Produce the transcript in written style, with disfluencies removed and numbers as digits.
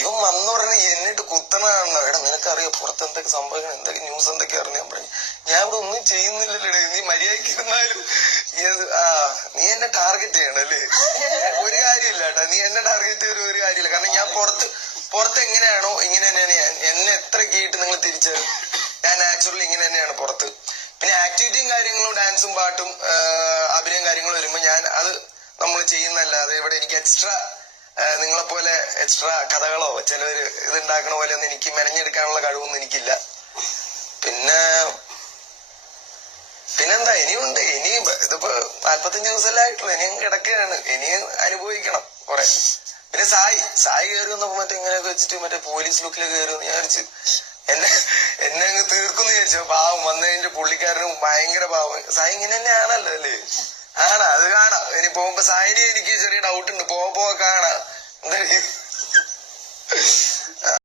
ഇവൻ വന്നുടനെ എന്നിട്ട് കുത്തണാണല്ലോ. എടാ നിനക്കറിയോ പുറത്ത് എന്തൊക്കെ സംഭവിക്കണം, എന്തൊക്കെ ന്യൂസ് എന്തൊക്കെ അറിഞ്ഞാൻ പറഞ്ഞു. ഞാൻ ഇവിടെ ഒന്നും ചെയ്യുന്നില്ലല്ലേ, നീ മര്യാദയ്ക്ക് ഇരുന്നാലും നീ എന്നെ ടാർഗറ്റ് ചെയ്യണല്ലേ. ഒരു കാര്യമില്ല കേട്ടാ, നീ എന്നെ ടാർഗറ്റ് ചെയ്ത ഒരു കാര്യമില്ല. കാരണം ഞാൻ പുറത്ത് എങ്ങനെയാണോ ഇങ്ങനെ തന്നെയാണ് ഞാൻ. എന്നെ എത്ര കേട്ട് നിങ്ങൾ തിരിച്ചറിയും, ഞാൻ നാച്ചുറലി ഇങ്ങനെ തന്നെയാണ് പുറത്ത്. പിന്നെ ആക്ടിവിറ്റിയും കാര്യങ്ങളും ഡാൻസും പാട്ടും അഭിനയം കാര്യങ്ങളും വരുമ്പോ ഞാൻ അത് നമ്മൾ ചെയ്യുന്നല്ലാതെ ഇവിടെ എനിക്ക് എക്സ്ട്രാ നിങ്ങളെപ്പോലെ എക്സ്ട്രാ കഥകളോ ചിലവര് ഇതുണ്ടാക്കണ പോലെ ഒന്നും എനിക്ക് മെനഞ്ഞെടുക്കാനുള്ള കഴിവൊന്നും എനിക്കില്ല. പിന്നെന്താ ഇനിയുണ്ട്, ഇനി ഇതിപ്പോ 45 ദിവസമല്ലേ ആയിട്ടുള്ളൂ, ഇനിയും കിടക്കുകയാണ്, ഇനിയും അനുഭവിക്കണം കുറെ. പിന്നെ സായി കയറി വന്നപ്പോ മറ്റേ ഇങ്ങനെയൊക്കെ വെച്ചിട്ട് മറ്റേ പോലീസ് ലുക്കിലൊക്കെ കയറി വന്ന് ഞാൻ വിചാരിച്ചു എന്നെ അങ്ങ് തീർക്കുന്നു വിചാരിച്ചു. പാവം വന്നതിന്റെ പുള്ളിക്കാരനും ഭയങ്കര പാവം. സായി ഇങ്ങനെ തന്നെ ആണല്ലോ അല്ലേ? അത് കാണാം. ഇനി പോകുമ്പോ സായിനെ എനിക്ക് ചെറിയ ഡൗട്ട് ഉണ്ട്, പോവാ കാണാം എന്താ